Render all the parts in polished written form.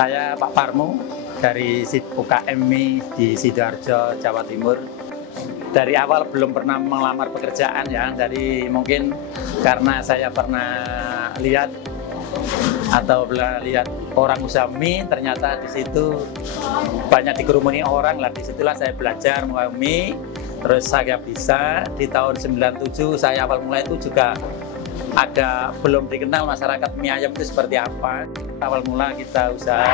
Saya Pak Parmo dari UKM Mie di Sidoarjo, Jawa Timur. Dari awal belum pernah melamar pekerjaan ya, dari mungkin karena saya pernah lihat orang usaha mie, ternyata di situ banyak dikerumuni orang lah. Disitulah saya belajar mengolah mie, terus saya bisa. Di tahun 97 saya awal mulai itu juga belum dikenal masyarakat mie ayam itu seperti apa. Awal mula kita usaha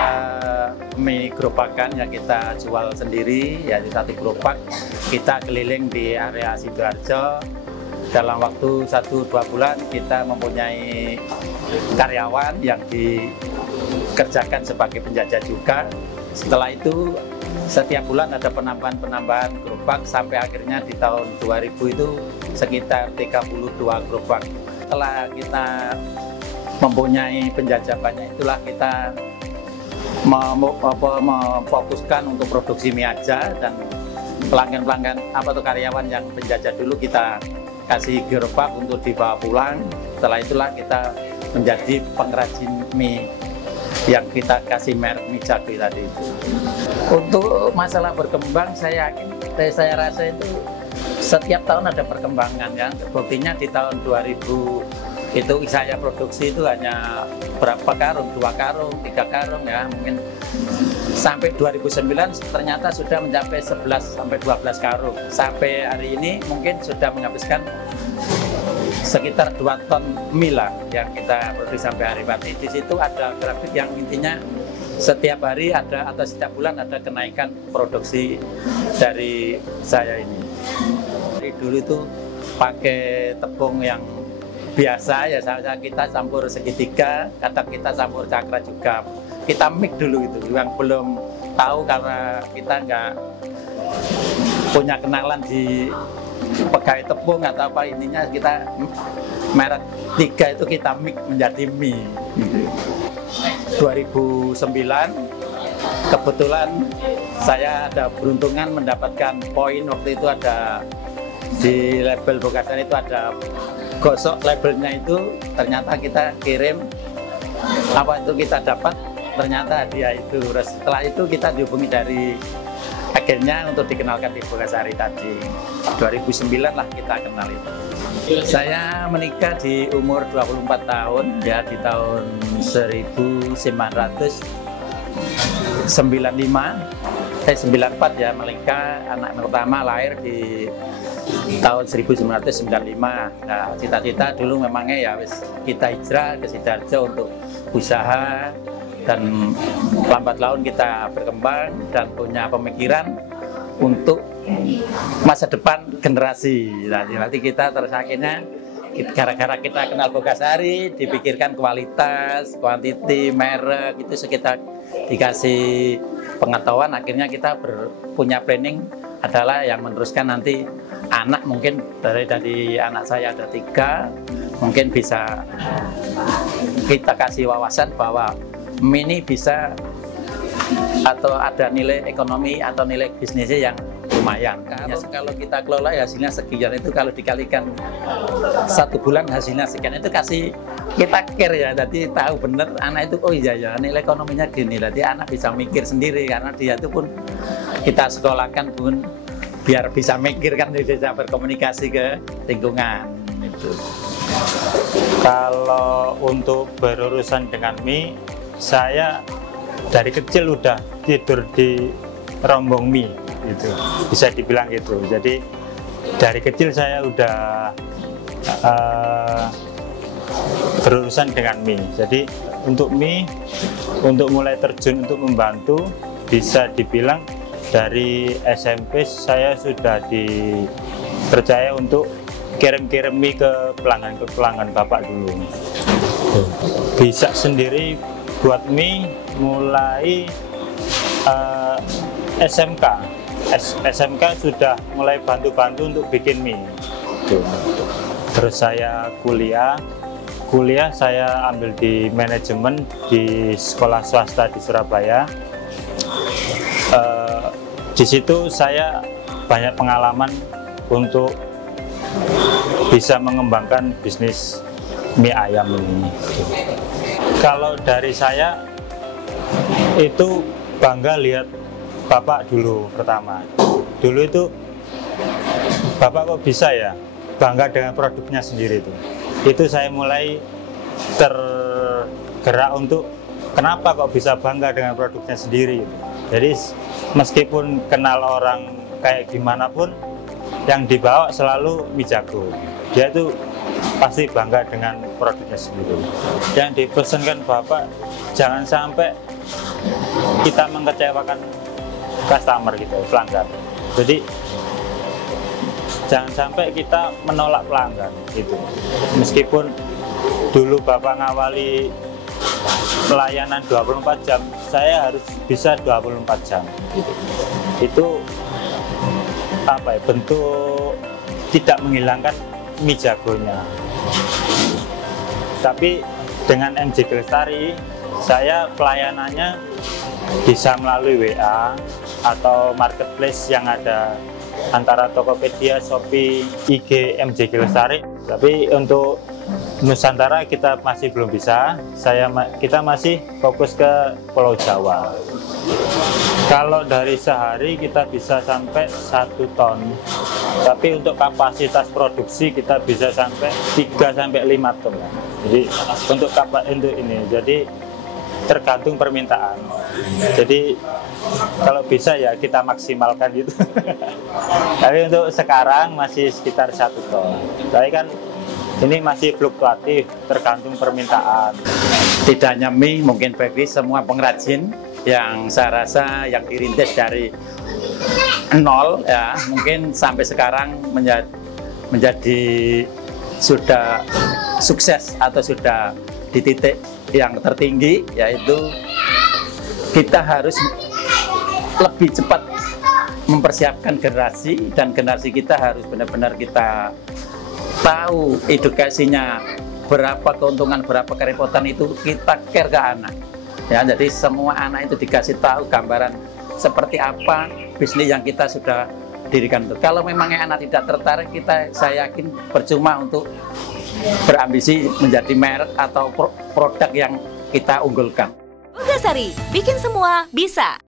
mie gerobakan yang kita jual sendiri, yaitu 1 gerobak. Kita keliling di area Sidoarjo. Dalam waktu 1-2 bulan kita mempunyai karyawan yang dikerjakan sebagai penjajah juga. Setelah itu setiap bulan ada penambahan gerobak sampai akhirnya di tahun 2000 itu sekitar 32 gerobak. Setelah kita mempunyai penjajah banyak, itulah kita memfokuskan untuk produksi mie aja, dan pelanggan karyawan yang penjajah dulu kita kasih gerobak untuk dibawa pulang. Setelah itulah kita menjadi pengrajin mie yang kita kasih merek mie jago tadi itu. Untuk masalah berkembang, saya rasa itu setiap tahun ada perkembangan ya. Buktinya di tahun 2000 itu saya produksi itu hanya berapa karung, 2 karung, 3 karung ya, mungkin sampai 2009 ternyata sudah mencapai 11-12 karung. Sampai hari ini mungkin sudah menghabiskan sekitar 2 ton mie lah yang kita produksi sampai hari ini. Di situ ada grafik yang intinya setiap hari ada atau setiap bulan ada kenaikan produksi dari saya ini. Dari dulu itu pakai tepung yang biasa ya, kita campur segitiga, kadang kita campur cakra juga. Kita mix dulu itu, yang belum tahu karena kita nggak punya kenalan di pegawai tepung atau apa, intinya kita merek 3 itu kita mix menjadi mie. 2009 kebetulan saya ada beruntungan mendapatkan poin. Waktu itu ada di label Bogasari itu ada gosok labelnya, itu ternyata kita kirim apa itu kita dapat, ternyata hadiah itu. Setelah itu kita dihubungi dari agennya untuk dikenalkan di Bogasari tadi. 2009 lah kita kenal itu. Saya menikah di umur 24 tahun ya, di tahun 1994 ya, menikah. Anak pertama lahir di tahun 1995. Nah, cita-cita dulu memangnya ya kita hijrah ke Sidoarjo untuk usaha, dan lambat laun kita berkembang dan punya pemikiran untuk masa depan generasi. Nanti kita terus akhirnya gara-gara kita kenal Bogasari, dipikirkan kualitas, kuantiti, merek, itu sekitar dikasih pengetahuan. Akhirnya kita punya planning adalah yang meneruskan nanti anak, mungkin dari anak saya ada 3, mungkin bisa kita kasih wawasan bahwa mini bisa atau ada nilai ekonomi atau nilai bisnisnya yang lumayan. Kalau kita kelola hasilnya sekian, itu kalau dikalikan 1 bulan hasilnya sekian, itu kasih kita care ya, jadi tahu bener anak itu, oh iya ya nilai ekonominya gini, jadi anak bisa mikir sendiri, karena dia itu pun kita sekolahkan pun biar bisa mikir kan, bisa berkomunikasi ke lingkungan itu. Kalau untuk berurusan dengan mie, saya dari kecil udah tidur di rombong mie gitu, bisa dibilang gitu. Jadi dari kecil saya udah berurusan dengan mie. Jadi untuk mie, untuk mulai terjun untuk membantu, bisa dibilang dari SMP saya sudah dipercaya untuk kirim-kirim mie ke pelanggan Bapak dulu. Bisa sendiri buat mie mulai SMK sudah mulai bantu-bantu untuk bikin mie. Terus saya kuliah saya ambil di manajemen di sekolah swasta di Surabaya. Di situ saya banyak pengalaman untuk bisa mengembangkan bisnis mie ayam ini. Kalau dari saya itu bangga lihat Bapak dulu pertama. Dulu itu Bapak kok bisa ya bangga dengan produknya sendiri itu. Itu saya mulai tergerak untuk kenapa kok bisa bangga dengan produknya sendiri. Jadi meskipun kenal orang kayak gimana pun, yang dibawa selalu mie jago. Dia tuh pasti bangga dengan produknya sendiri. Yang dipesankan Bapak, jangan sampai kita mengecewakan customer gitu, pelanggan. Jadi jangan sampai kita menolak pelanggan gitu. Meskipun dulu Bapak ngawali pelayanan 24 jam, saya harus bisa 24 jam gitu. Itu apa ya, bentuk tidak menghilangkan mie jagonya. Tapi dengan MJ Lestari, saya pelayanannya bisa melalui WA atau marketplace yang ada antara Tokopedia, Shopee, IG, MJ Lestari. Tapi untuk Nusantara kita masih belum bisa. Kita masih fokus ke Pulau Jawa. Kalau dari sehari kita bisa sampai 1 ton. Tapi untuk kapasitas produksi kita bisa sampai 3-5 ton. Jadi untuk ini, jadi tergantung permintaan. Jadi kalau bisa ya kita maksimalkan gitu. Tapi untuk sekarang masih sekitar 1 ton. Tapi kan ini masih fluktuatif, tergantung permintaan. Tidak hanya mie, mungkin bagi semua pengrajin yang saya rasa yang dirintis dari nol ya, mungkin sampai sekarang menjadi sudah sukses atau sudah di titik yang tertinggi, yaitu kita harus lebih cepat mempersiapkan generasi, dan generasi kita harus benar-benar kita tahu edukasinya, berapa keuntungan, berapa kerepotan itu kita care ke anak. Ya, jadi semua anak itu dikasih tahu gambaran seperti apa bisnis yang kita sudah dirikan. Kalau memangnya anak tidak tertarik, saya yakin percuma untuk berambisi menjadi merek atau produk yang kita unggulkan. Bogasari, bikin semua bisa.